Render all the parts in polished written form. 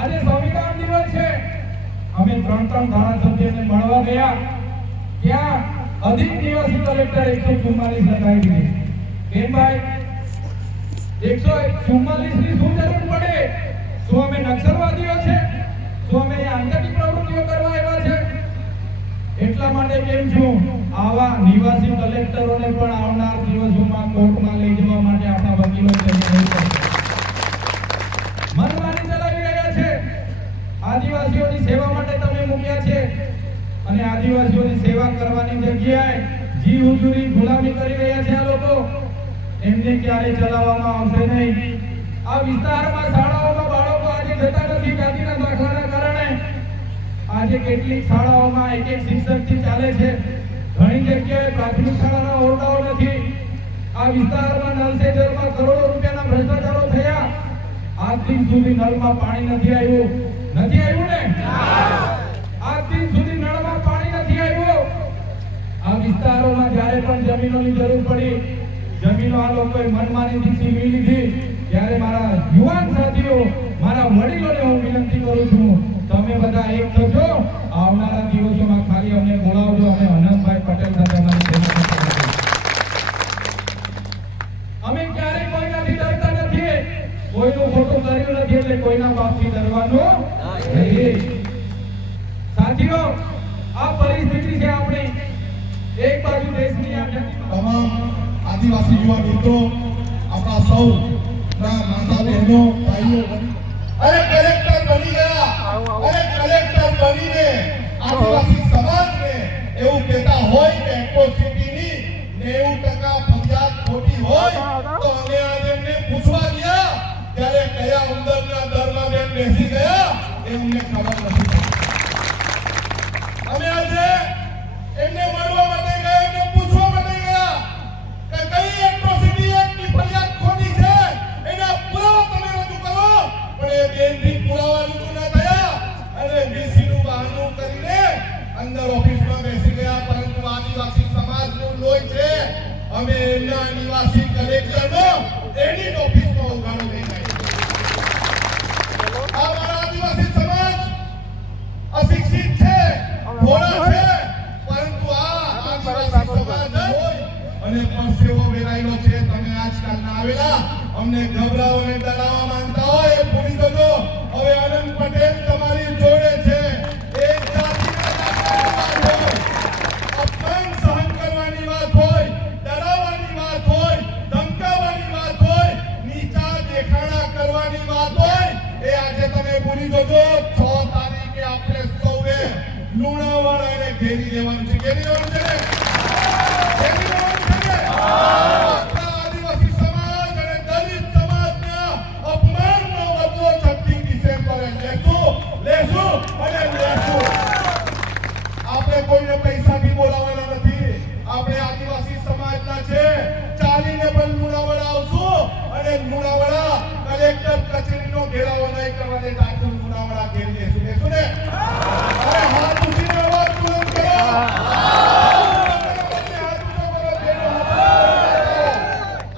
આજે સંવિધાન દિવસ છે. અમે 3 ધારાસભ્યોને મળવા ગયા, ત્યાં અધિક નિવાસી કલેક્ટર 144 લગાવી દીધી. કેમ ભાઈ 144 ની શું જરૂર પડે? શું અમે નક્સલવાદીઓ છે? શું અમે આંતરિક પ્રવૃત્તિઓ કરવા આવ્યા છે? એટલા માટે કેમ છું, આવા નિવાસી કલેક્ટરોને પણ આવનાર દિવસોમાં કોર્ટમાં લઈ જવા માટે આપણા વકીલો મનમાની ચલાવી રહ્યા છે. આદિવાસીઓની સેવા માટે તમે મૂક્યા છે અને આદિવાસીઓની સેવા કરવાની જગ્યાએ જી હુજુરી ગુલામી કરી રહ્યા છે. આ લોકો એમને ક્યારે ચલાવવામાં આવશે નહીં. આ વિસ્તારમાં શાળાઓમાં બાળકો આજે જતા નથી જાતિના દાખલાના કારણે. આજે કેટલીક શાળાઓમાં એક શિક્ષકથી ચાલે છે. ઘણી જગ્યાએ પ્રાથમિક શાળાના ઓરડાઓ નથી. આ વિસ્તારમાં નળ સે જલમાં કરોડો રૂપિયાના ભ્રષ્ટાચારો થયા. આજ દિન સુધી નળમાં પાણી નથી આવ્યું ને? આજ દિન સુધી નળમાં પાણી નથી આવ્યું. આ વિસ્તારોમાં જ્યારે પણ જમીનોની જરૂર પડી, જમીનો આ લોકોએ મનમાનીથી છીનવી લીધી. ત્યારે મારા યુવાન સાથીઓ, મારા વડીલોને હું વિનંતી કરું છું, તમે બધા એક થજો. આવનારા દિવસોમાં ખાલી અમને બોલાવજો, અમે અનંતભાઈ પટેલ સાથે અમારી સેવા કરીશું. અમે ક્યારેય કોઈનાથી ડરતા નથી, કોઈનું ખોટું કર્યું નથી એટલે કોઈના બાપથી ડરવાનું નથી. સાથીઓ, આ પરિસ્થિતિ છે આપણી. એક બાજુ દેશની તમામ આદિવાસી યુવા મિત્રો, આપણા સૌ માતા બહેનો ભાઈઓ અરે કલેક્ટર બની ગયા, અરે કલેક્ટર બનીને આદિવાસી સમાજને એવું કહેતા હોય કે એટ્રોસિટીની 90% ફરિયાદ ખોટી હોય, તો અમે આજે એમને પૂછવા ગયા ત્યારે કયા ઉંદરના દરમાં બેન બેસી ગયા એ અમને ખબર નથી. અમે આજે એમને મળવા માટે ગયા, એમને પૂછવા માટે ગયા કે કઈ એટ્રોસિટી એક્ટની ફરિયાદ ખોટી છે, એના પુરાવા તમે રજૂ કરો. પણ એ બેનથી પુરાવા રજૂ ન થયા અને વીસીનું બહાનું કરીને અંદર ઓફિસમાં બેસી ગયા. પરંતુ આદિવાસી સમાજનું લોહી છે, અમે એમના નિવાસી કલેક્ટરનો એની ઓફિસમાં ઉઘાડો લઈ જાય. અમારા આદિવાસી સમાજ અશિક્ષિત છે, ભોળા છે, પરંતુ આ આદિવાસી સમાજ અને પરસેવો વેરાયેલો છે. તમે આજકાલના આવેલા અમને ગભરાવો અને ડરાવવા માંગતા હોય એ ભૂલી જજો. હવે આનંદ પટેલ તમારી જોડે છે. એક જાતિના દાખલાની વાત હોય, અપમાન સહન કરવાની વાત હોય, ડરાવવાની વાત હોય, ધમકાવવાની વાત હોય, નીચા દેખાડા કરવાની વાત હોય, એ આજે તમે ભૂલી જજો. 6 તારીખે આપણે સૌએ લુણાવાડાને ઘેરી લેવાનું છે. ઘેરી લેવાનું છે ને? ઘેરી લેવાનું છે ને? આદિવાસી સમાજ અને દલિત સમાજના અપમાનનો બદલો 26 ડિસેમ્બરે લેશું અને લેશું. આપણે કોઈને પૈસાથી બોલાવવાના નથી. આપણે આદિવાસી સમાજના છે. ચાલીને પણ લુણાવાડા આવશું અને લુણાવાડા કલેક્ટર કચેરીનો ઘેરાવો નહીં કરવા દે. આખું લુણાવાડા ઘેરી લેશું. લેશું ને? અરે હાથ ઉઠીને અવાજ બુલંદ કરો.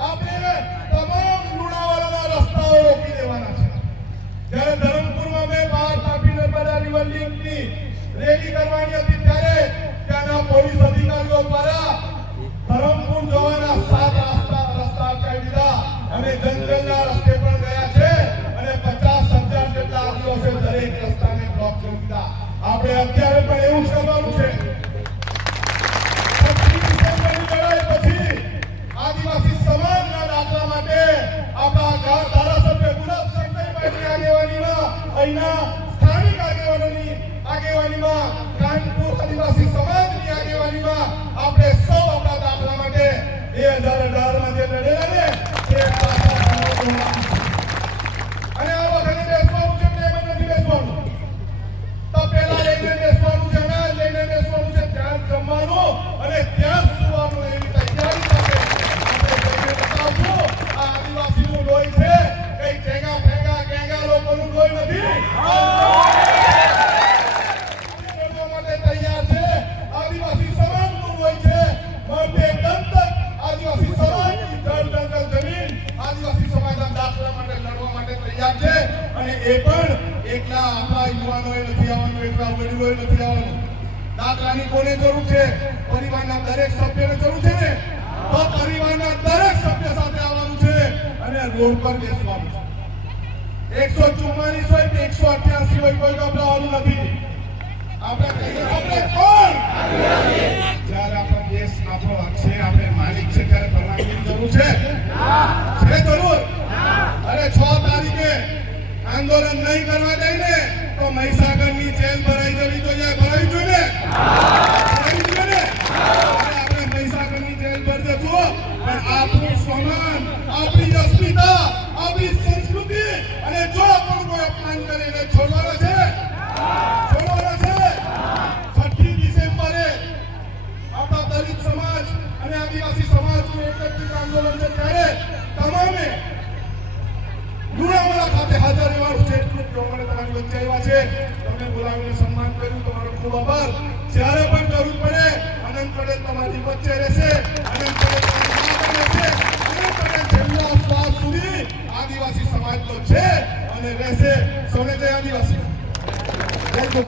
આપણે તમામ લુણાવાડાના રસ્તાઓ રોકી દેવાના છે. જ્યારે ધરમપુરમાં મેં બહાર તાપી નર્મદા રિવર લિંકની રેલી કરવાની હતી ત્યારે ત્યાંના પોલીસ અધિકારીઓ દ્વારા ધરમપુર જવાના 7 રસ્તા અટકાવી દીધા અને જંગલના રસ્તે પણ ગયા છે અને 50,000 જેટલા આદિવાસીઓ દરેક રસ્તાને બ્લોક કરી દીધા. આપણે અત્યારે પણ એવું જ કરવાનું છે. 25 ડિસેમ્બરની લડાઈ પછી આદિવાસી સમાજના દાખલા માટે આપણા ધારાસભ્ય ગુલાબસિંહભાઈની આગેવાનીમાં, અહીંના સ્થાનિક આગેવાનીમાં, કાનપુર આદિવાસી સમાજની આગેવાનીમાં આપણે સૌ આપણા દાખલા માટે 2018માં જે લડેલા ને તે પાછા અને આ વખતે બેસવાનું છે, તેમ નથી બેસવાનું. તપેલા લઈને બેસવાનું છે, ના લઈને બેસવાનું છે, ત્યાં જમવાનું અને ત્યાં સુવાનું. એવી તૈયારી સાથે આપણે બતાવશું. આ આદિવાસીનું લોહી છે, કઈ ઠેગા ફેગા ગેંગા લોકોનું લોહી નથી. માટે તૈયાર છે. આદિવાસી સમાજનું લોહી છે. માટે દંતક આદિવાસી સમાજની જળ જંગલ જમીન આદિવાસી સમાજના દાખલા માટે લડવા માટે તૈયાર છે અને એ પણ એકલા આપણા યુવાનોએ નથી આવવાનું, એકલા વડીલોએ નથી આવવાનું. દાખલાની કોને જરૂર છે? પરિવારના દરેક સભ્યને જરૂર છે ને? તો પરિવારના દરેક સભ્ય સાથે આવવાનું છે અને રોડ પર બેસવાનું છે. 144 હોય કે 188 હોય, કોઈ ગભરાવાનું નથી. આપણે કોણ? જ્યારે આપણો દેશ આપણો હક છે, આપણે માલિક છે, ત્યારે પરવાનગીની જરૂર છે. છે જરૂર. અરે 6 તારીખે આંદોલન નહીં કરવા દઈને તો મહીસાગરની જેલ ભરાઈ જવી જોઈએ. ભરાઈ જોઈએ ને? ભરાઈ જોઈએ ને? આપણે મહીસાગરની જેલ ભરી દેશું, પણ આપણું સન્માન, આપણી અસ્મિતા, આપણી સંસ્કૃતિ અને જો આપણું કોઈ અપમાન કરે એને છોડવાનો છે. છોડવાનો છે. 6મી ડિસેમ્બરે આપણા દલિત સમાજ અને આદિવાસી સમાજનું એકત્રિત આંદોલન છે, ત્યારે તમામે લુણાવાડા ખાતે હાજર રહેવાનું છે. તમારી વચ્ચે આવ્યા છે, તમને બોલાવીને સન્માન કર્યું, તમારો ખૂબ આભાર. જ્યારે પણ જરૂર પડે આનંદ પટેલ તમારી વચ્ચે રહેશે. આનંદ પટેલ તમારી સાથે રહેશે. આનંદ પટેલ છેલ્લા શ્વાસ સુધી આદિવાસી સમાજનો છે અને રહેશે. સૌને જય આદિવાસી. જય